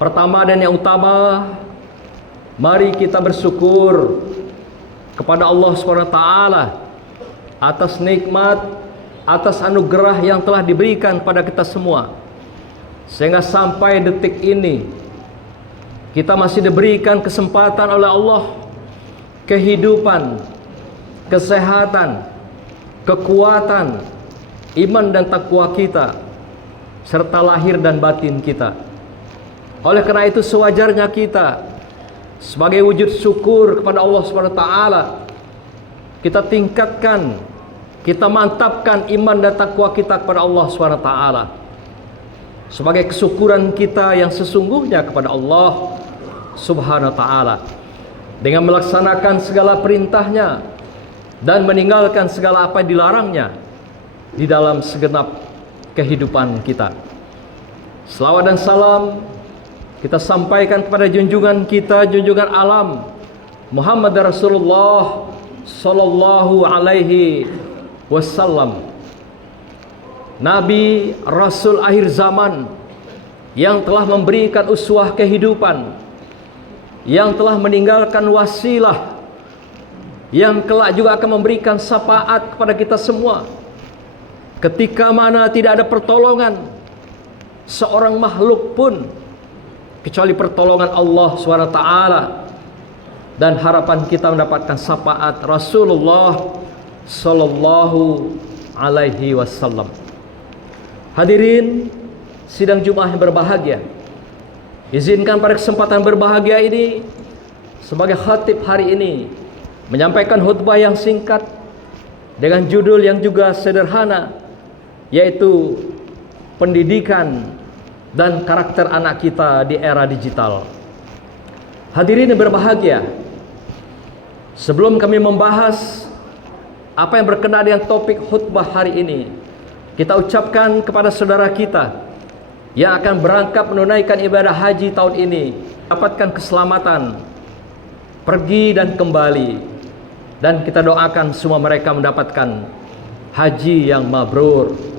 Pertama dan yang utama, mari kita bersyukur kepada Allah SWT atas nikmat, atas anugerah yang telah diberikan pada kita semua, sehingga sampai detik ini kita masih diberikan kesempatan oleh Allah, kehidupan, kesehatan, kekuatan, iman dan takwa kita, serta lahir dan batin kita. Oleh karena itu sewajarnya kita sebagai wujud syukur kepada Allah SWT, kita tingkatkan, kita mantapkan iman dan takwa kita kepada Allah SWT sebagai kesyukuran kita yang sesungguhnya kepada Allah Subhanahu wa ta'ala, dengan melaksanakan segala perintahnya dan meninggalkan segala apa yang dilarangnya di dalam segenap kehidupan kita. Selawat dan salam kita sampaikan kepada junjungan kita, junjungan alam, Muhammad Rasulullah sallallahu alaihi wasallam, Nabi Rasul akhir zaman yang telah memberikan uswah kehidupan, yang telah meninggalkan wasilah, yang kelak juga akan memberikan syafaat kepada kita semua ketika mana tidak ada pertolongan seorang makhluk pun kecuali pertolongan Allah SWT, dan harapan kita mendapatkan syafaat Rasulullah sallallahu alaihi wasallam. Hadirin sidang Jumat yang berbahagia, izinkan pada kesempatan berbahagia ini sebagai khatib hari ini menyampaikan khutbah yang singkat dengan judul yang juga sederhana, yaitu pendidikan dan karakter anak kita di era digital. Hadirin yang berbahagia, sebelum kami membahas apa yang berkenaan dengan topik khutbah hari ini, kita ucapkan kepada saudara kita yang akan berangkat menunaikan ibadah haji tahun ini, dapatkan keselamatan pergi dan kembali, dan kita doakan semua mereka mendapatkan haji yang mabrur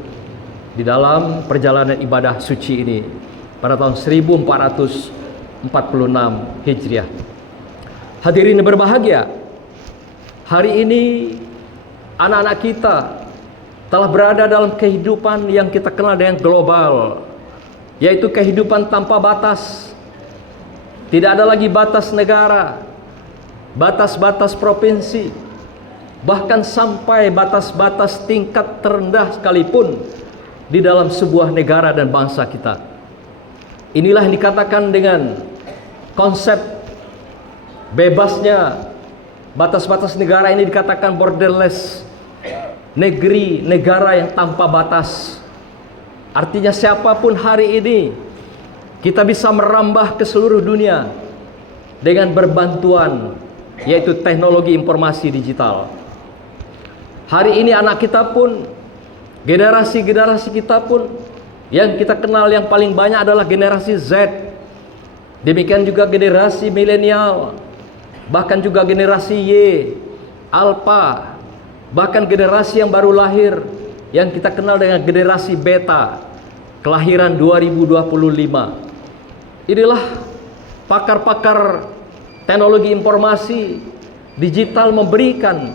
di dalam perjalanan ibadah suci ini pada tahun 1446 Hijriah. Hadirin yang berbahagia, hari ini anak-anak kita telah berada dalam kehidupan yang kita kenal dengan global, yaitu kehidupan tanpa batas. Tidak ada lagi batas negara, batas-batas provinsi, bahkan sampai batas-batas tingkat terendah sekalipun di dalam sebuah negara dan bangsa kita. Inilah yang dikatakan dengan konsep bebasnya batas-batas negara ini, dikatakan borderless, negeri negara yang tanpa batas. Artinya siapapun hari ini kita bisa merambah ke seluruh dunia dengan berbantuan yaitu teknologi informasi digital. Hari ini anak kita pun, generasi-generasi kita pun yang kita kenal yang paling banyak adalah generasi Z. Demikian juga generasi milenial, bahkan juga generasi Y, Alpha, bahkan generasi yang baru lahir yang kita kenal dengan generasi Beta, kelahiran 2025. Inilah pakar-pakar teknologi informasi digital memberikan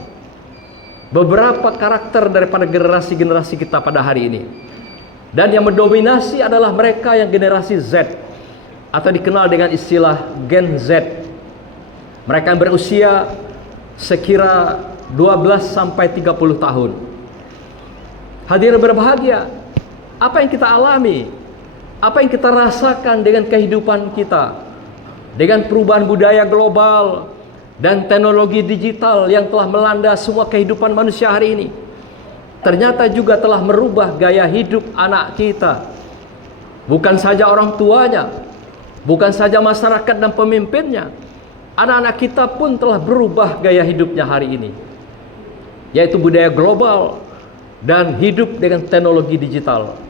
beberapa karakter daripada generasi-generasi kita pada hari ini. Dan yang mendominasi adalah mereka yang generasi Z, atau dikenal dengan istilah Gen Z. Mereka yang berusia sekira 12 sampai 30 tahun. Hadirin berbahagia, apa yang kita alami, apa yang kita rasakan dengan kehidupan kita, dengan perubahan budaya global dan teknologi digital yang telah melanda semua kehidupan manusia hari ini, ternyata juga telah merubah gaya hidup anak kita. Bukan saja orang tuanya, bukan saja masyarakat dan pemimpinnya, anak-anak kita pun telah berubah gaya hidupnya hari ini, yaitu budaya global dan hidup dengan teknologi digital.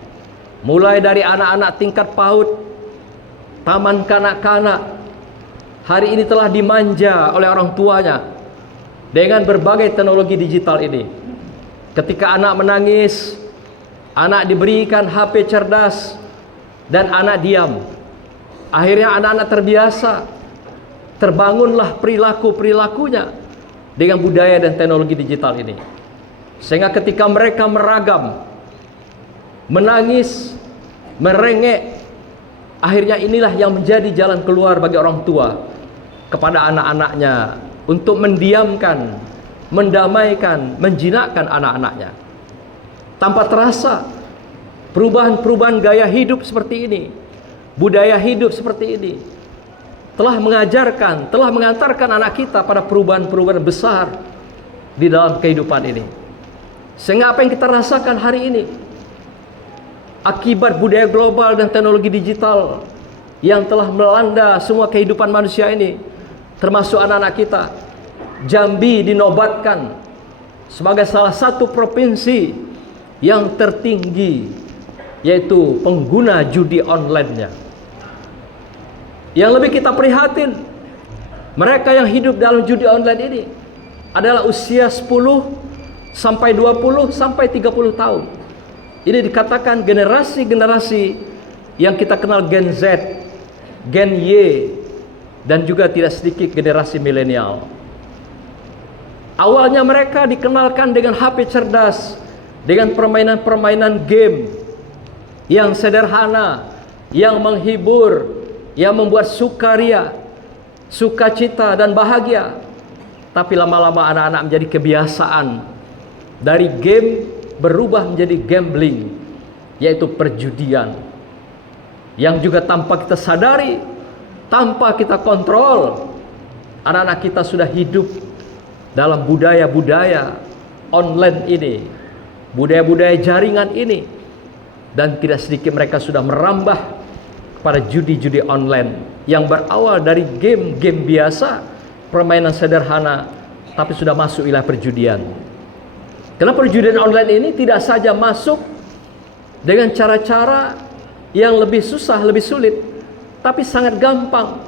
Mulai dari anak-anak tingkat PAUD, taman kanak-kanak, hari ini telah dimanja oleh orang tuanya dengan berbagai teknologi digital ini. Ketika anak menangis, anak diberikan HP cerdas dan anak diam. Akhirnya anak-anak terbiasa, terbangunlah perilaku-perilakunya dengan budaya dan teknologi digital ini. Sehingga ketika mereka meragam, menangis, merengek, akhirnya inilah yang menjadi jalan keluar bagi orang tua kepada anak-anaknya untuk mendiamkan, mendamaikan, menjinakkan anak-anaknya. Tanpa terasa, perubahan-perubahan gaya hidup seperti ini, budaya hidup seperti ini telah mengajarkan, telah mengantarkan anak kita pada perubahan-perubahan besar di dalam kehidupan ini. Sehingga apa yang kita rasakan hari ini, akibat budaya global dan teknologi digital yang telah melanda semua kehidupan manusia ini, termasuk anak-anak kita, Jambi dinobatkan sebagai salah satu provinsi yang tertinggi, yaitu pengguna judi online-nya. Yang lebih kita prihatin, mereka yang hidup dalam judi online ini adalah usia 10 sampai 20 sampai 30 tahun. Ini dikatakan generasi-generasi yang kita kenal Gen Z, Gen Y, dan juga tidak sedikit generasi milenial. Awalnya mereka dikenalkan dengan HP cerdas, dengan permainan-permainan game yang sederhana, yang menghibur, yang membuat sukaria, sukacita dan bahagia. Tapi lama-lama anak-anak menjadi kebiasaan. Dari game berubah menjadi gambling, yaitu perjudian. Yang juga tanpa kita sadari, tanpa kita kontrol, anak-anak kita sudah hidup dalam budaya-budaya online ini, budaya-budaya jaringan ini. Dan tidak sedikit mereka sudah merambah pada judi-judi online yang berawal dari game-game biasa, permainan sederhana, tapi sudah masuk wilayah perjudian. Karena perjudian online ini tidak saja masuk dengan cara-cara yang lebih susah, lebih sulit, tapi sangat gampang.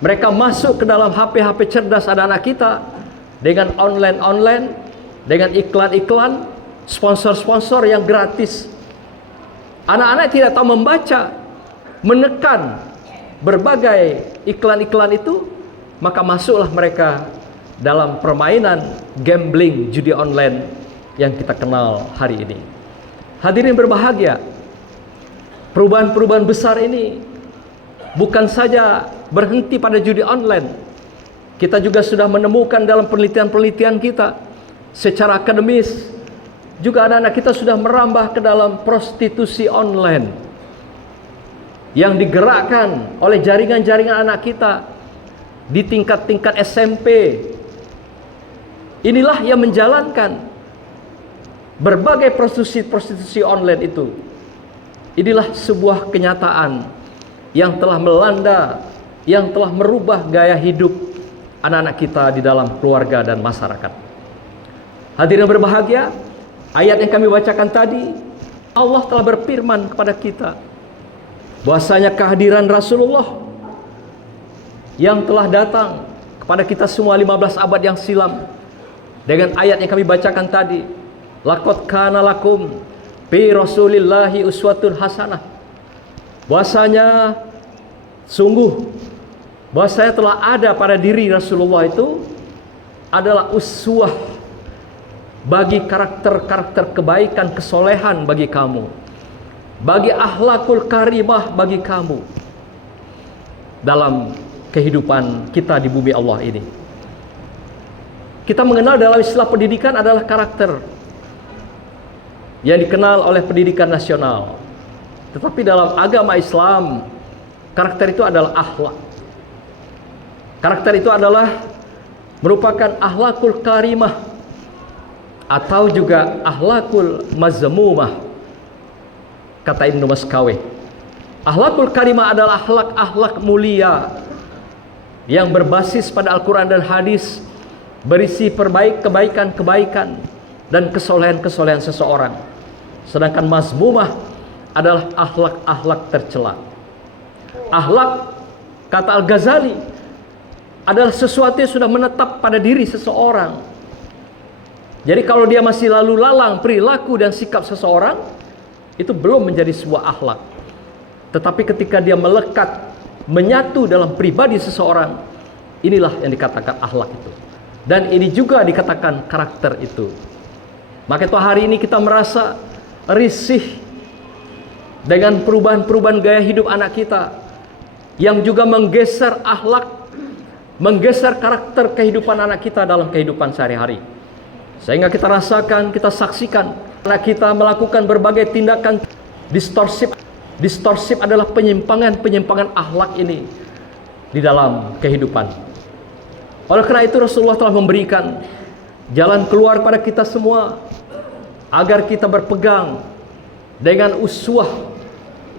Mereka masuk ke dalam HP-HP cerdas anak-anak kita dengan online-online, dengan iklan-iklan, sponsor-sponsor yang gratis. Anak-anak tidak tahu membaca, menekan berbagai iklan-iklan itu, maka masuklah mereka dalam permainan gambling judi online yang kita kenal hari ini. Hadirin berbahagia, perubahan-perubahan besar ini bukan saja berhenti pada judi online. Kita juga sudah menemukan dalam penelitian-penelitian kita secara akademis, juga anak-anak kita sudah merambah ke dalam prostitusi online yang digerakkan oleh jaringan-jaringan anak kita di tingkat-tingkat SMP. Inilah yang menjalankan berbagai prostitusi online itu. Inilah sebuah kenyataan yang telah melanda, yang telah merubah gaya hidup anak-anak kita di dalam keluarga dan masyarakat. Hadirin berbahagia, ayat yang kami bacakan tadi, Allah telah berfirman kepada kita bahwasanya kehadiran Rasulullah yang telah datang kepada kita semua 15 abad yang silam, dengan ayat yang kami bacakan tadi, laqad kana lakum fi rasulillahi uswatun hasanah, bahwasanya sungguh bahwasanya telah ada pada diri Rasulullah itu adalah uswah bagi karakter-karakter kebaikan, kesolehan bagi kamu, bagi akhlakul karimah bagi kamu dalam kehidupan kita di bumi Allah ini. Kita mengenal dalam istilah pendidikan adalah karakter yang dikenal oleh pendidikan nasional. Tetapi dalam agama Islam, karakter itu adalah akhlak. Karakter itu adalah merupakan akhlakul karimah atau juga akhlakul mazmumah, kata Ibnu Maskawih. Akhlakul karimah adalah akhlak-akhlak mulia yang berbasis pada Al-Quran dan hadis, berisi kebaikan-kebaikan dan kesolehan-kesolehan seseorang. Sedangkan mazmumah adalah akhlak-akhlak tercela. Akhlak, kata Al-Ghazali, adalah sesuatu yang sudah menetap pada diri seseorang. Jadi kalau dia masih lalu lalang perilaku dan sikap seseorang, itu belum menjadi sebuah akhlak. Tetapi ketika dia melekat menyatu dalam pribadi seseorang, inilah yang dikatakan akhlak itu. Dan ini juga dikatakan karakter itu. Maka itu hari ini kita merasa risih dengan perubahan-perubahan gaya hidup anak kita yang juga menggeser akhlak, menggeser karakter kehidupan anak kita dalam kehidupan sehari-hari. Sehingga kita rasakan, kita saksikan anak kita melakukan berbagai tindakan distorsif. Distorsif adalah penyimpangan akhlak ini di dalam kehidupan. Oleh karena itu Rasulullah telah memberikan jalan keluar pada kita semua agar kita berpegang dengan uswah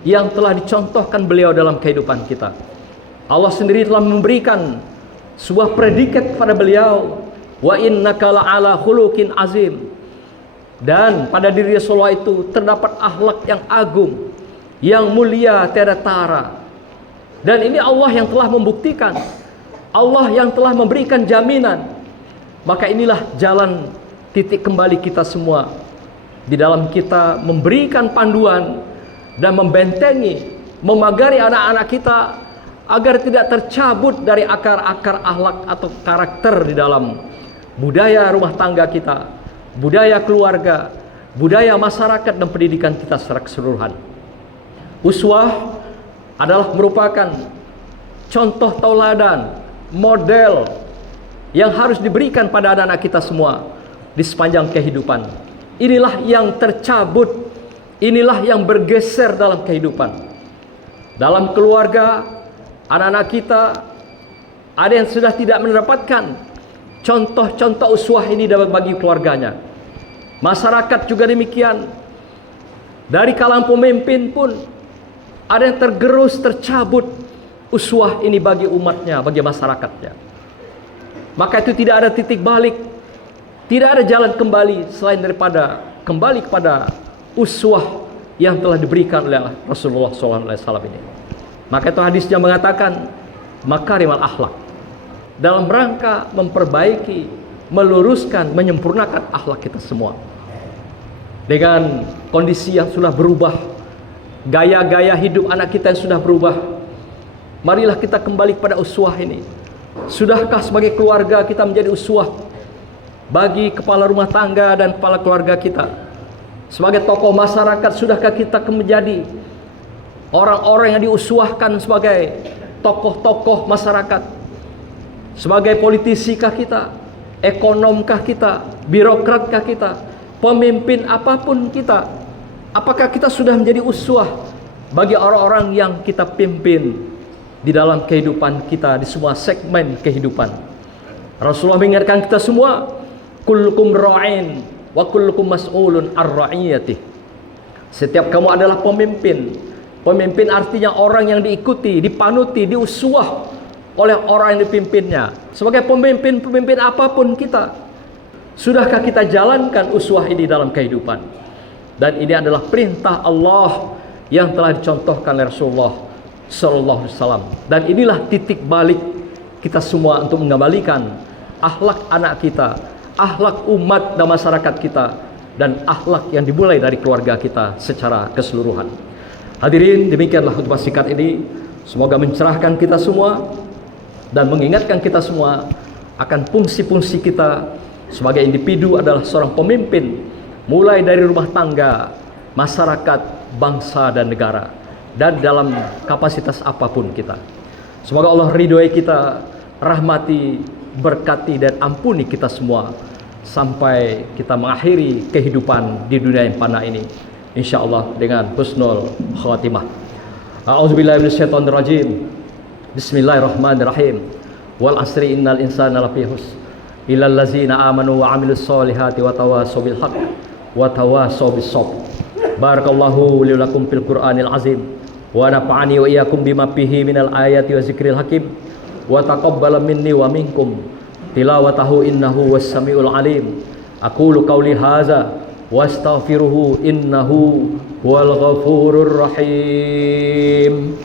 yang telah dicontohkan beliau dalam kehidupan kita. Allah sendiri telah memberikan sebuah predikat kepada beliau, wa innaka la'ala khuluqin azim. Dan pada diri Rasulullah itu terdapat akhlak yang agung, yang mulia tiada tara. Dan ini Allah yang telah membuktikan, Allah yang telah memberikan jaminan. Maka inilah jalan titik kembali kita semua di dalam kita memberikan panduan dan membentengi, memagari anak-anak kita agar tidak tercabut dari akar-akar akhlak atau karakter di dalam budaya rumah tangga kita, budaya keluarga, budaya masyarakat dan pendidikan kita secara keseluruhan. Uswah adalah merupakan contoh tauladan, model yang harus diberikan pada anak-anak kita semua di sepanjang kehidupan. Inilah yang tercabut, inilah yang bergeser dalam kehidupan. Dalam keluarga, anak-anak kita ada yang sudah tidak mendapatkan contoh-contoh uswah ini bagi keluarganya. Masyarakat juga demikian. Dari kalangan pemimpin pun ada yang tergerus, tercabut uswah ini bagi umatnya, bagi masyarakatnya. Maka itu tidak ada titik balik, tidak ada jalan kembali selain daripada kembali kepada uswah yang telah diberikan oleh Rasulullah SAW ini. Maka itu hadisnya mengatakan makarimal akhlak, dalam rangka memperbaiki, meluruskan, menyempurnakan akhlak kita semua. Dengan kondisi yang sudah berubah, gaya-gaya hidup anak kita yang sudah berubah, marilah kita kembali kepada uswah ini. Sudahkah sebagai keluarga kita menjadi uswah bagi kepala rumah tangga dan kepala keluarga kita? Sebagai tokoh masyarakat, sudahkah kita menjadi orang-orang yang diuswahkan sebagai tokoh-tokoh masyarakat? Sebagai politisikah kita, ekonomkah kita, birokratkah kita, pemimpin apapun kita, apakah kita sudah menjadi uswah bagi orang-orang yang kita pimpin di dalam kehidupan kita, di semua segmen kehidupan? Rasulullah mengingatkan kita semua, kullukum ra'in wa kullukum mas'ulun ar-ra'iyatih. Setiap kamu adalah pemimpin. Pemimpin artinya orang yang diikuti, dipanuti, diuswah oleh orang yang dipimpinnya. Sebagai pemimpin apapun kita, sudahkah kita jalankan uswah ini dalam kehidupan? Dan ini adalah perintah Allah yang telah dicontohkan oleh Rasulullah Sallallahu Alaihi Wasallam. Dan inilah titik balik kita semua untuk mengembalikan akhlak anak kita, akhlak umat dan masyarakat kita, dan akhlak yang dimulai dari keluarga kita secara keseluruhan. Hadirin, demikianlah khutbah singkat ini. Semoga mencerahkan kita semua dan mengingatkan kita semua akan fungsi-fungsi kita sebagai individu adalah seorang pemimpin, mulai dari rumah tangga, masyarakat, bangsa dan negara, dan dalam kapasitas apapun kita. Semoga Allah ridhoi kita, rahmati, berkati dan ampuni kita semua sampai kita mengakhiri kehidupan di dunia yang fana ini, insyaallah dengan husnul khatimah. A'udzubillahi minasyaitonirrajim. Bismillahirrahmanirrahim. Wal asri innal insana lafi khusr illal ladzina amanu wa amilus solihati wa tawassaw bil haqq wa tawassaw bis sabr. Barakallahu li lakum fil Qur'anil azim wa nafa'ani wa iyyakum bima fihi minal ayati wa zikril hakim wa taqabbala minni wa minkum tilawatahu innahu was-sami'ul alim. Aqulu qawli hadza wa astaghfiruhu innahu huwal ghafurur rahim.